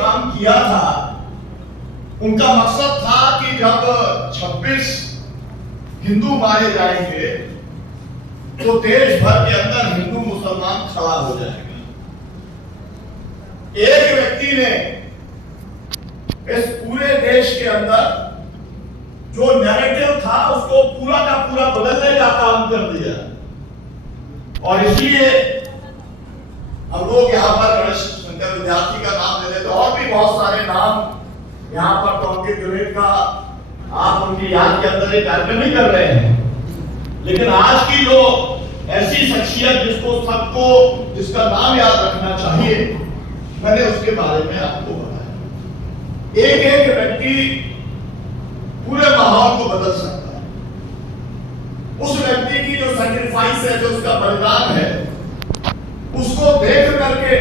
काम किया था, उनका मकसद था कि जब 26 हिंदू मारे जाएंगे तो देश भर के अंदर हिंदू मुसलमान खड़ा हो जाएगा। एक व्यक्ति ने इस पूरे देश के अंदर जो नैरेटिव था उसको पूरा का पूरा बदलने का काम कर दिया। और इसलिए हम लोग यहाँ पर गणेश शंकर विद्यार्थी का नाम ले लेते, और भी बहुत सारे नाम यहाँ पर तो उनके जुड़े का आप उनकी याद के अंदर एक कार्यक्रम नहीं कर रहे हैं, लेकिन आज की जो ऐसी शख्सियत जिसको सबको जिसका नाम याद रखना चाहिए, मैंने उसके बारे में आपको बताया। एक एक व्यक्ति पूरे माहौल को बदल सकता है। उस व्यक्ति की जो सैक्रिफाइस है, जो उसका बलिदान है, उसको देख करके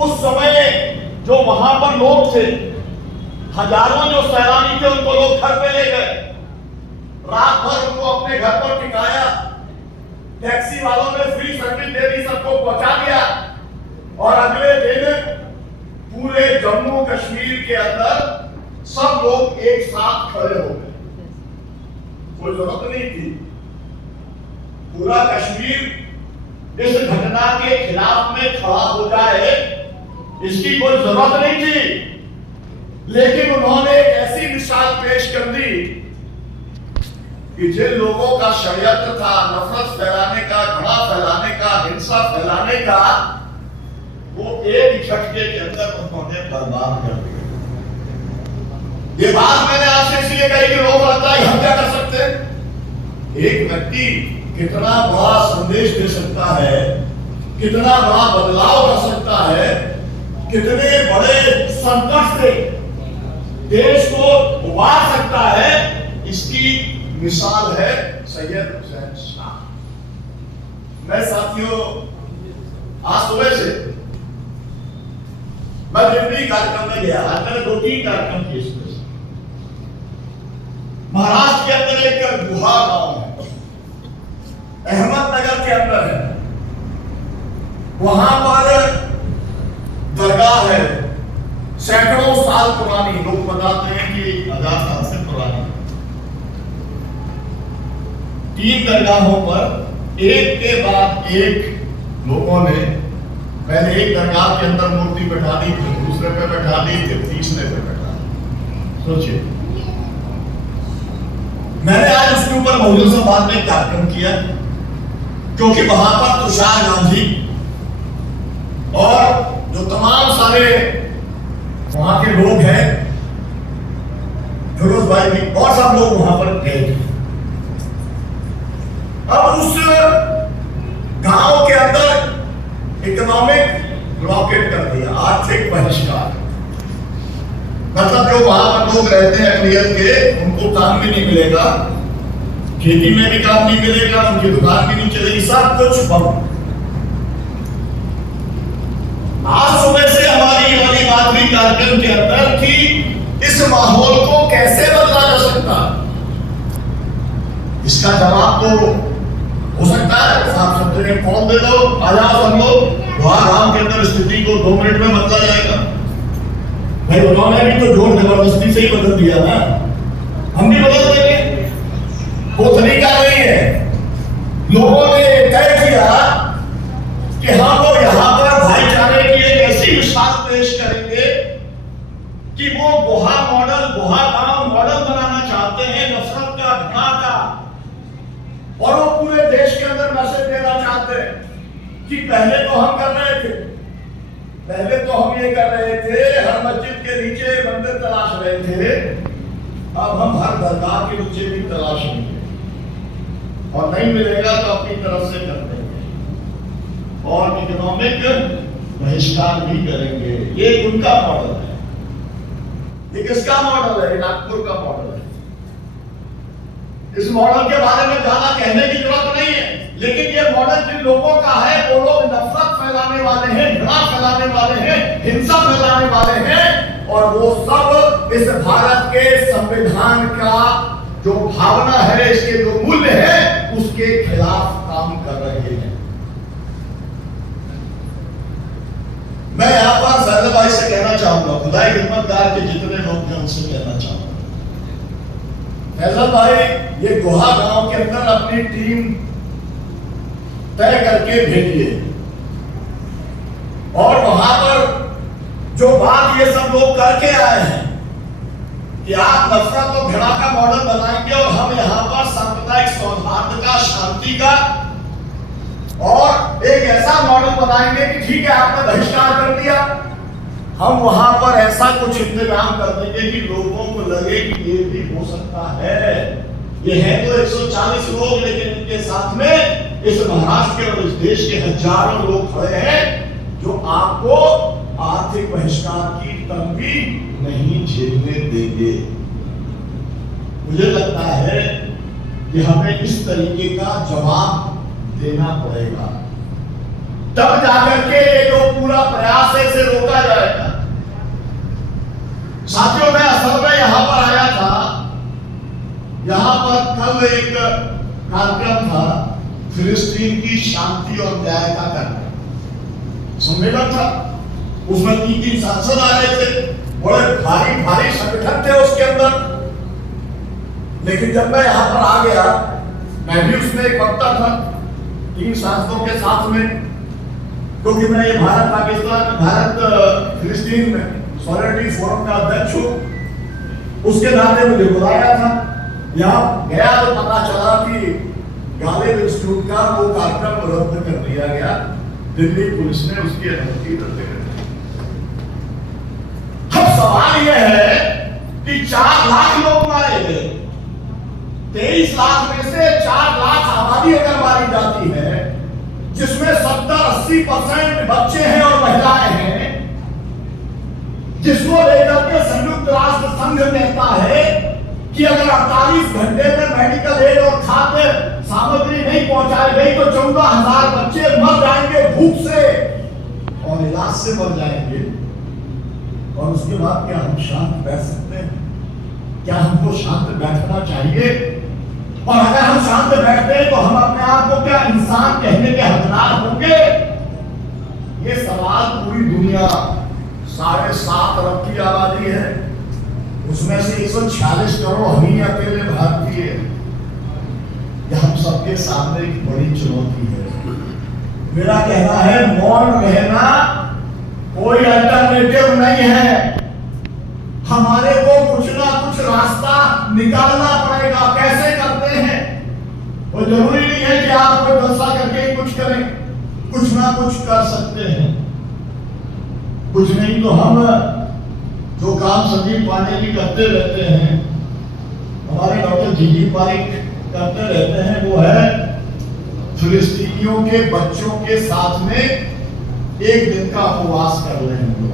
उस समय जो वहां पर लोग थे, हजारों जो सैलानी थे, उनको लोग घर पे ले गए, रात भर उनको अपने घर पर टिकाया, टैक्सी वालों ने फ्री सर्विस दे दी, सबको पहुंचा दिया। और अगले दिन पूरे जम्मू कश्मीर के अंदर सब लोग एक साथ खड़े हो गए। कोई जरूरत नहीं थी पूरा कश्मीर इस घटना के खिलाफ में खड़ा हो जाए, इसकी कोई जरूरत नहीं थी, लेकिन उन्होंने एक ऐसी मिसाल पेश कर दी कि जिन लोगों का षड्यंत्र था नफरत फैलाने का, घृणा फैलाने का, हिंसा फैलाने का, वो एक झटके के अंदर उन्होंने बर्बाद कर दिया। ये बात मैंने आपसे इसलिए कही कि लोग लगता है हम क्या कर सकते हैं। एक व्यक्ति कितना बड़ा संदेश दे सकता है, कितना बड़ा बदलाव कर सकता है, कितने बड़े संकट से देश को उबार सकता है, इसकी मिसाल है सैयद हुसैन शाह। मैं साथियों आज सुबह से मैं दिल्ली कार्यक्रम में गया, आज मैंने 2-3 कार्यक्रम किए सुबह से। महाराष्ट्र के अंदर एक गुहा गांव है, अहमदनगर के अंदर है, वहां पर दरगाह है, सैकड़ों साल पुरानी, लोग बताते हैं कि 1000 साल से पुरानी। 3 दरगाहों पर एक के बाद एक लोगों ने पहले एक दरगाह के अंदर मूर्ति बैठा दी, फिर दूसरे पे बैठा दी, फिर तीसरे पे बैठा दी। सोचिए, मैंने आज उसके ऊपर बहुजन समाज में कार्यक्रम किया, क्योंकि वहां पर तुषार गांधी और जो तमाम सारे वहां के लोग हैं, फिरोज भाई भी, और सब लोग वहां पर गए थे। अब उस गांव के अंदर इकोनॉमिक ब्लॉकेट कर दिया, आर्थिक बहिष्कार। मतलब जो वहां पर लोग रहते हैं अकलियत के, उनको काम भी नहीं मिलेगा, खेती में भी काम नहीं मिलेगा, उनकी दुकान भी नहीं चलेगी, सब कुछ बंद। आज सुबह से हमारी ये वाली बात भी कार्यक्रम के अंदर कि इस माहौल को कैसे बदला जा सकता, इसका जवाब तो हो सकता है साहब सब जगह फोन दे दो, आ जाओ सब लोग, वहां गांव के अंदर स्थिति को 2 मिनट में बदला जाएगा। भाई उन्होंने भी तो जोर जबरदस्ती से ही बदल दिया ना, हम भी बदल देंगे, वो तरीका नहीं है। लोगों ने तय किया कि हम लोग यहाँ पर भाईचारे की एक ऐसी मिसाल पेश करेंगे कि वो गुहा मॉडल, गुहा गांव मॉडल बनाना चाहते हैं, नफरत का, घृणा का, और वो पूरे देश के अंदर मैसेज देना चाहते हैं कि पहले तो हम कर रहे थे, पहले तो हम ये कर रहे थे, हर मस्जिद के नीचे मंदिर तलाश रहे थे, अब हम हर दरगाह के नीचे भी तलाशेंगे, और नहीं मिलेगा तो अपनी तरफ से कर देंगे, और इकोनॉमिक बहिष्कार भी करेंगे। ये उनका मॉडल है। ये किसका मॉडल है? नागपुर का मॉडल है। इस मॉडल के बारे में ज्यादा कहने की जरूरत नहीं है, लेकिन ये मॉडल जिन लोगों का है, वो लोग नफरत फैलाने वाले हैं, घृणा फैलाने वाले हैं, हिंसा फैलाने वाले हैं, और वो सब इस भारत के संविधान का जो भावना है, इसके जो मूल्य है, उसके खिलाफ काम कर रहे हैं। मैं यहां पर भाई से कहना चाहूंगा, खुदाई खिदमतगार के जितने लोग हैं उनसे कहना चाहूंगा, फैजल भाई ये गोहा गांव के अंदर अपनी टीम तय करके भेजिए और वहां पर जो बात ये सब लोग करके आए हैं कि आप नफरत और घृणा का मॉडल बनाएंगे और हम यहां पर सांप्रदायिक सौहार्द का, शांति का और एक ऐसा मॉडल बनाएंगे कि ठीक है आपने बहिष्कार कर दिया, हम वहां पर ऐसा कुछ इंतजाम कर देंगे कि लोगों को लगे कि ये भी हो सकता है। ये है तो 140 लोग, लेकिन इनके साथ में इस महाराष्ट्र के और इस देश के हजारों लोग खड़े हैं जो आपको आर्थिक बहिष्कार की तंगी नहीं झेलने देंगे। मुझे लगता है कि हमें इस तरीके का जवाब देना पड़ेगा, तब जाकर के ये जो पूरा प्रयास है इसे रोका जाएगा। साथियों, मैं असल में यहां पर आया था, यहां पर कल एक कार्यक्रम था फिलिस्तीन की शांति और न्याय का कार्यक्रम, सम्मेलन था, उसमें 3 सांसद आ रहे थे, बड़े भारी भारी संगठन थे उसके अंदर। लेकिन जब मैं यहां पर आ गया, मैं भी उसमें एक वक्ता था 3 सांसदों के साथ में, क्योंकि मैं ये भारत फिलिस्तीन में सॉलिडरिटी फोरम का अध्यक्ष हूं, उसके नाते मुझे बुलाया था। यहाँ गया तो पता चला कि गालिब इंस्टीट्यूट का वो कार्यक्रम रद्द कर दिया गया, दिल्ली पुलिस ने उसकी अनुमति रद्द कर दी। अब सवाल यह है कि 4 लाख लोग मारे गए, 23 लाख में से 4 लाख आबादी अगर मारी जाती है, जिसमें 70-80% बच्चे हैं और महिलाएं हैं, जिसको लेकर के संयुक्त राष्ट्र संघ कहता है कि अगर 48 घंटे में मेडिकल एड और खाद्य सामग्री नहीं पहुंचाई गई तो 14,000 बच्चे मर जाएंगे भूख से और इलाज से मर जाएंगे। और उसके बाद क्या हम शांत बैठ सकते हैं? क्या हमको शांत बैठना चाहिए? और अगर हम शांत बैठते हैं तो हम अपने आप को क्या इंसान कहने के हकदार होंगे? ये सवाल पूरी दुनिया, 7.5 अरब की आबादी है, उसमें से 146 करोड़ हम ही अकेले भारतीय, यह हम सबके सामने एक बड़ी चुनौती है। मेरा कहना है मौन रहना कोई अल्टरनेटिव नहीं है, हमारे को कुछ ना कुछ रास्ता निकालना पड़ेगा। कैसे करते हैं वो जरूरी नहीं है कि आप कोई फैसला करके कुछ करें, कुछ ना कुछ कर सकते हैं। कुछ नहीं तो हम जो काम संदीप पांडे जी करते रहते हैं, हमारे डॉक्टर जी पारिक करते रहते हैं, वो है फिलिस्तीनियों के बच्चों के साथ में एक दिन का उपवास कर रहे हैं।